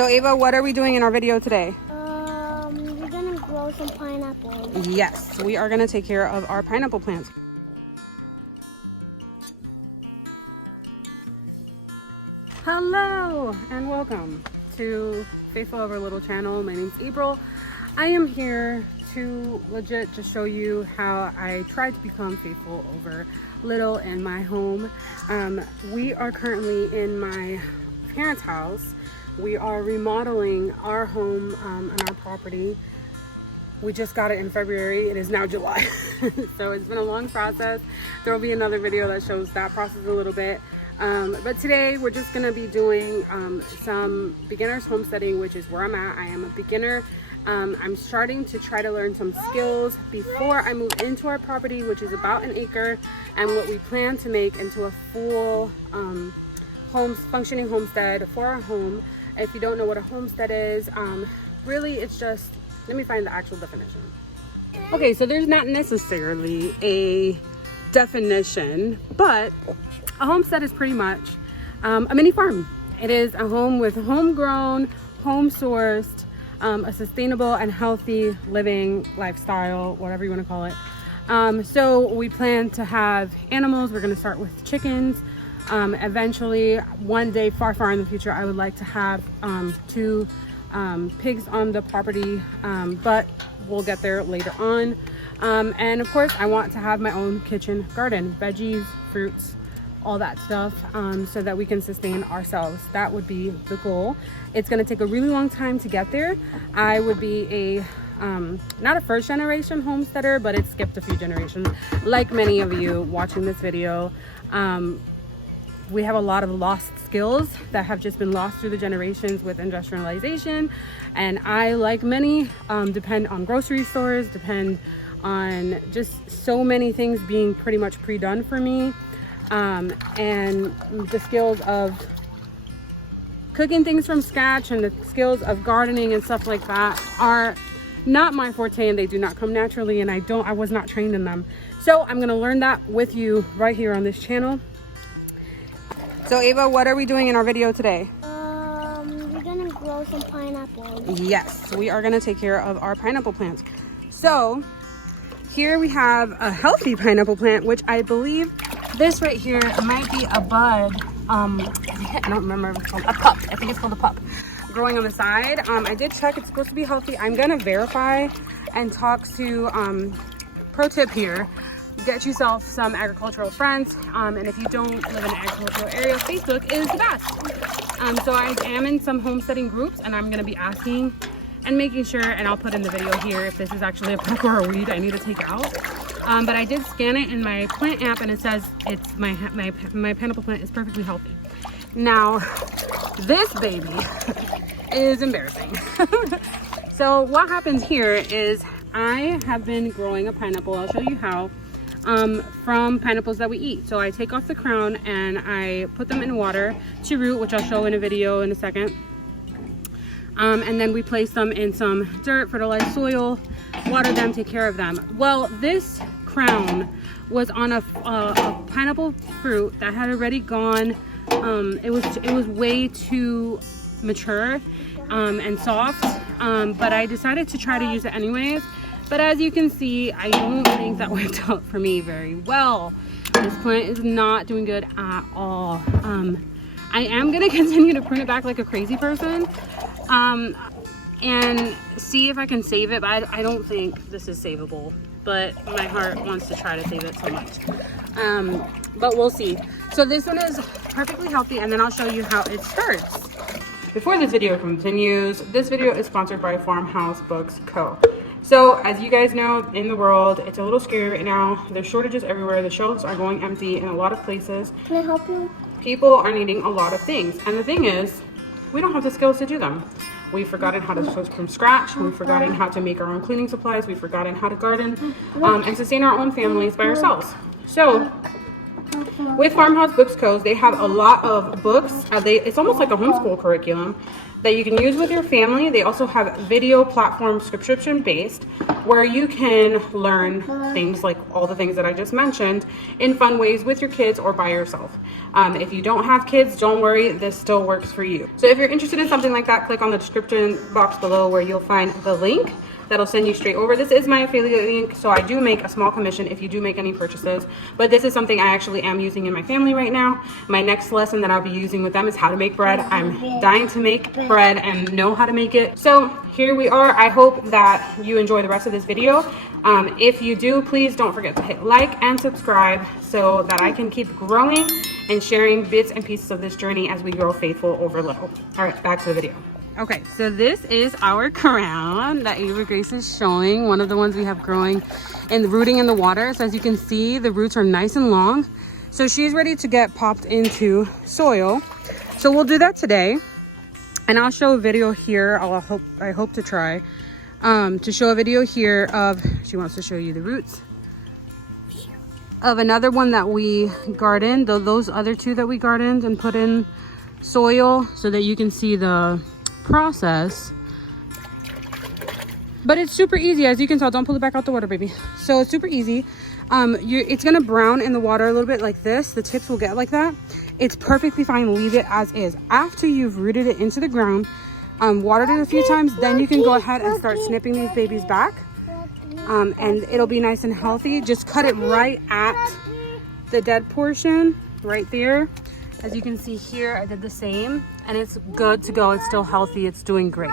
So Ava, what are we doing in our video today? We're gonna grow some pineapples. Yes, we are gonna take care of our pineapple plants. Hello and welcome to Faithful Over Little channel. My name's April. I am here to legit just show you how I tried to become faithful over little in my home. We are currently in my parents' house. We are remodeling our home on our property. We just got it in February. It is now July. So it's been a long process. There will be another video that shows that process a little bit. But today we're just gonna be doing some beginner's homesteading, which is where I'm at. I am a beginner. I'm starting to try to learn some skills before I move into our property, which is about an acre, and what we plan to make into a full functioning homestead for our home. If you don't know what a homestead is, really it's just, let me find the actual definition. Okay, so there's not necessarily a definition, but a homestead is pretty much a mini farm. It is a home with homegrown, home-sourced, a sustainable and healthy living lifestyle, whatever you want to call it. So we plan to have animals. We're going to start with chickens. Eventually, one day far in the future, I would like to have 2 pigs on the property, but we'll get there later on. And of course, I want to have my own kitchen garden, veggies, fruits, all that stuff, so that we can sustain ourselves. That would be the goal. It's going to take a really long time to get there. I would be a not a first generation homesteader, but it skipped a few generations, like many of you watching this video. We have a lot of lost skills that have just been lost through the generations with industrialization, and I, like many, depend on grocery stores, depend on just so many things being pretty much pre-done for me. And the skills of cooking things from scratch and the skills of gardening and stuff like that are not my forte, and they do not come naturally, and I was not trained in them. So I'm gonna learn that with you right here on this channel. So Ava, what are we doing in our video today? We're gonna grow some pineapples. Yes, we are gonna take care of our pineapple plants. So here we have a healthy pineapple plant, which I believe this right here might be a bud. I don't remember if it's called a pup. I think it's called a pup. Growing on the side. I did check, it's supposed to be healthy. I'm gonna verify and talk to, pro tip here, get yourself some agricultural friends. And if you don't live in an agricultural area, Facebook is the best. So I am in some homesteading groups, and I'm gonna be asking and making sure, and I'll put in the video here if this is actually a poke or a weed I need to take out. But I did scan it in my plant app, and it says it's my pineapple plant is perfectly healthy. Now, this baby is embarrassing. So what happens here is I have been growing a pineapple. I'll show you how. From pineapples that we eat. So I take off the crown and I put them in water to root, which I'll show in a video in a second. And then we place them in some dirt, fertilized soil, water them, take care of them. Well, this crown was on a pineapple fruit that had already gone. It was way too mature and soft, but I decided to try to use it anyways. But as you can see, I don't think that worked out for me very well. This plant is not doing good at all. I am gonna continue to prune it back like a crazy person, and see if I can save it, but I don't think this is savable. But my heart wants to try to save it so much. But we'll see. So this one is perfectly healthy, and then I'll show you how it starts. Before this video continues, this video is sponsored by Farmhouse Books Co. So as you guys know, in the world, it's a little scary right now. There's shortages everywhere. The shelves are going empty in a lot of places. Can I help you? People are needing a lot of things. And the thing is, we don't have the skills to do them. We've forgotten how to cook from scratch. We've forgotten how to make our own cleaning supplies. We've forgotten how to garden and sustain our own families by ourselves. So with Farmhouse Books Co., they have a lot of books. It's almost like a homeschool curriculum. that you can use with your family. They also have video platform subscription based, where you can learn things like all the things that I just mentioned in fun ways with your kids or by yourself. If you don't have kids, don't worry, this still works for you. So if you're interested in something like that, click on the description box below where you'll find the link that'll send you straight over. This is my affiliate link, so I do make a small commission if you do make any purchases, but this is something I actually am using in my family right now. My next lesson that I'll be using with them is how to make bread. I'm dying to make bread and know how to make it. So here we are. I hope that you enjoy the rest of this video. If you do, please don't forget to hit like and subscribe so that I can keep growing and sharing bits and pieces of this journey as we grow faithful over little. All right, back to the video. Okay, so this is our crown that Ava Grace is showing, one of the ones we have growing and rooting in the water. So as you can see, the roots are nice and long. So she's ready to get popped into soil. So we'll do that today. And I'll show a video here. I hope to try to show a video here of, she wants to show you the roots of another one that we gardened, those other two that we gardened and put in soil, so that you can see the process. But it's super easy, as you can tell. Don't pull it back out the water, baby. So it's super easy. It's gonna brown in the water a little bit like this. The tips will get like that. It's perfectly fine. Leave it as is. After you've rooted it into the ground, watered it a few times, then you can go ahead and start snipping these babies back, and it'll be nice and healthy. Just cut it right at the dead portion right there. As you can see here, I did the same, and it's good to go. It's still healthy. It's doing great.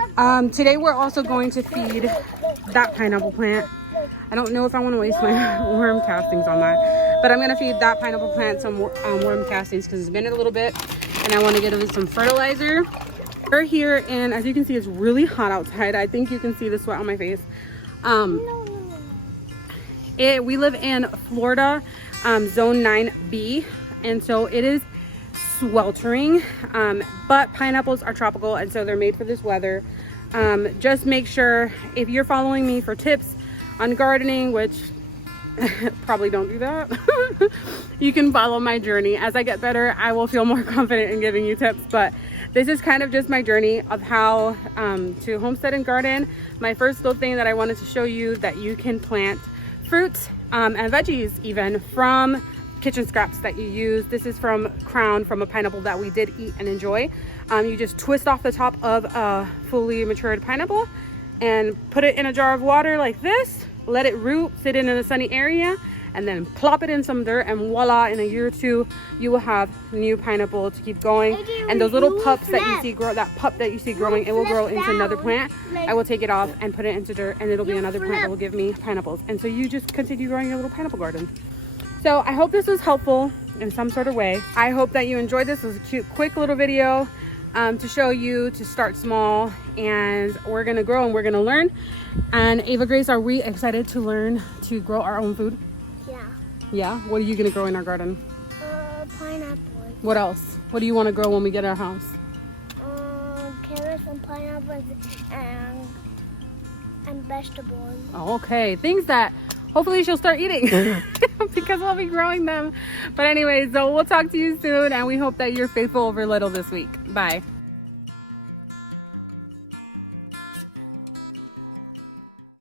Today we're also going to feed that pineapple plant. I don't know if I want to waste my worm castings on that, but I'm going to feed that pineapple plant some worm castings because it's been in a little bit, and I want to get it some fertilizer. We're here, and as you can see, it's really hot outside. I think you can see the sweat on my face. We live in Florida, zone 9B, and so it is sweltering, but pineapples are tropical, and so they're made for this weather. Just make sure, if you're following me for tips on gardening, which probably don't do that, you can follow my journey. As I get better, I will feel more confident in giving you tips, but this is kind of just my journey of how to homestead and garden. My first little thing that I wanted to show you, that you can plant fruits and veggies even from kitchen scraps that you use. This is from Crown, from a pineapple that we did eat and enjoy. You just twist off the top of a fully matured pineapple and put it in a jar of water like this, let it root, sit in a sunny area, and then plop it in some dirt, and voila, in a year or two you will have new pineapple to keep going. And those little pups that you see grow, that pup that you see growing, it will grow into another plant. I will take it off and put it into dirt, and it'll be another plant that will give me pineapples. And so you just continue growing your little pineapple garden. So I hope this was helpful in some sort of way. I hope that you enjoyed this. It was a cute, quick little video to show you to start small, and we're gonna grow and we're gonna learn. And Ava Grace, are we excited to learn to grow our own food? Yeah. Yeah? What are you gonna grow in our garden? Pineapples. What else? What do you want to grow when we get our house? Carrots and pineapples and vegetables. Okay, things that hopefully she'll start eating because we'll be growing them. But anyways, so we'll talk to you soon, and we hope that you're faithful over little this week. Bye.